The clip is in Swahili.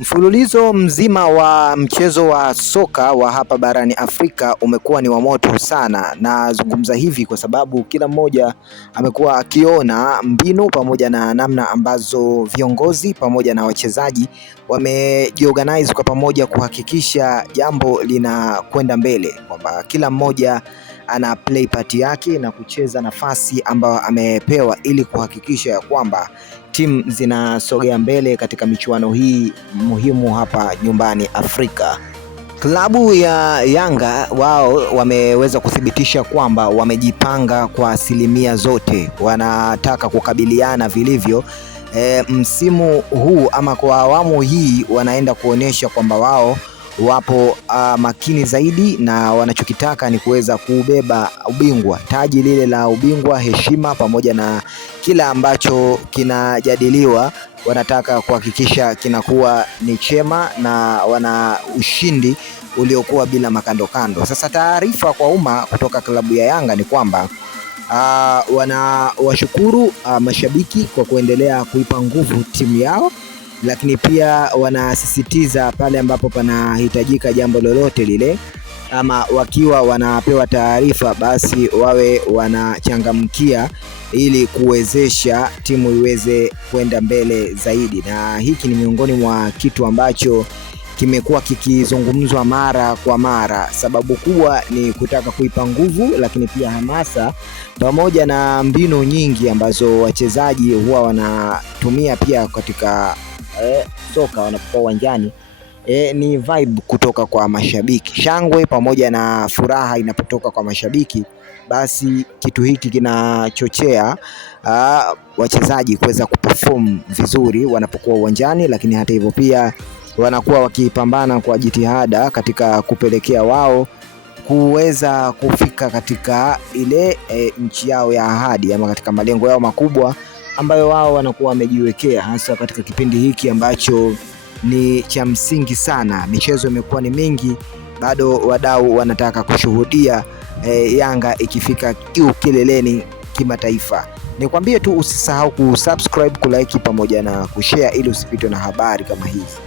Mfululizo mzima wa mchezo wa soka wa hapa barani Afrika umekuwa ni wa moto sana. Nazungumza hivi kwa sababu kila mmoja amekuwa akiona mbinu pamoja na namna ambazo viongozi pamoja na wachezaji wamejiorganize kwa pamoja kuhakikisha jambo linakwenda mbele, kwamba kila mmoja ana play part yake na kucheza nafasi ambayo amepewa ili kuhakikisha ya kwamba timu zinasogea mbele katika michuano hii muhimu hapa nyumbani Afrika. Klabu ya Yanga wao wameweza kuthibitisha kwamba wamejipanga kwa asilimia zote, wanataka kukabiliana vilivyo msimu huu ama kwa awamu hii. Wanaenda kuonyesha kwamba wao wapo makini zaidi na wanachokitaka ni kuweza kubeba ubingwa, taji lile la ubingwa, heshima pamoja na kila ambacho kinajadiliwa. Wanataka kuhakikisha kinakuwa ni chema na wana ushindi uliokuwa bila makandokando. Sasa taarifa kwa umma kutoka klabu ya Yanga ni kwamba wanawashukuru mashabiki kwa kuendelea kuipa nguvu timu yao, lakini pia wanasisitiza pale ambapo panahitajika jambo lolote lile ama wakiwa wanapewa taarifa, basi wawe wanachangamkia ili kuwezesha timu iweze kwenda mbele zaidi. Na hiki ni miongoni mwa kitu ambacho kimekuwa kikizungumzwa mara kwa mara. Sababu kubwa ni kutaka kuipa nguvu, lakini pia hamasa pamoja na mbinu nyingi ambazo wachezaji huwa wanatumia pia katika soka wanapokuwa uwanjani. Ni vibe kutoka kwa mashabiki, shangwe pamoja na furaha inapotoka kwa mashabiki, basi kitu hiki kinachochea wachezaji kuweza kuperform vizuri wanapokuwa uwanjani, lakini hata hivyo pia wanakuwa wakipambana kwa jitihada katika kupelekea wao kuweza kufika katika ile nchi yao ya ahadi ama katika malengo yao makubwa ambayo wao wanakuwa wamejiwekea, hasa katika kipindi hiki ambacho ni cha msingi sana. Michezo imekuwa ni mingi, bado wadau wanataka kushuhudia Yanga ikifika kileleni kimataifa. Nikwambie tu usisahau kusubscribe, kulike pamoja na kushare ili usipitwe na habari kama hizi.